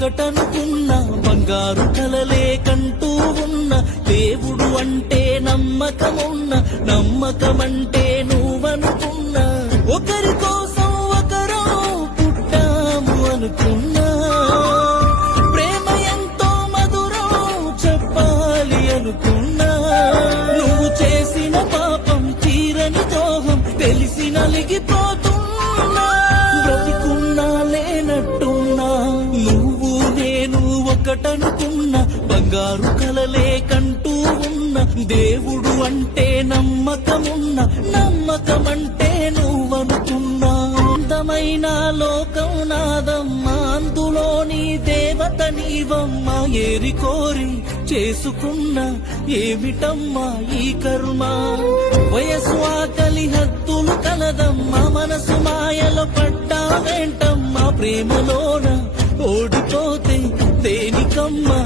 ఒకటనుకున్న బంగారు కలలే కంటూ ఉన్న దేవుడు అంటే నమ్మకమంటే నువ్వనుకున్నా ఒకరి కోసం ఒకరు పుట్టాము అనుకున్నా ప్రేమ ఎంతో మధురం చెప్పాలి అనుకున్నా నువ్వు చేసిన పాపం తీరని ద్రోహం తెలిసి నలిగిపోతున్నా బ్రతికున్నా లేనట్టున్నా నువ్వు నేను ఒకటనుకున్నా బంగారు కలలే కంటూ ఉన్న దేవుడు అంటే నమ్మకమంటే నువ్వనుకున్నా అందమైన లోకం నాదమ్మా అందులోని దేవత నీవమ్మా ఏరి కోరి చేసుకున్నా ఏమిటమ్మా ఈ కర్మ వయసు ఆకలి హద్దులు కలదమ్మా మనసు మాయలో పడ్డావేంటమ్మా ప్రేమలోన ఓడిపోతే దేనికమ్మా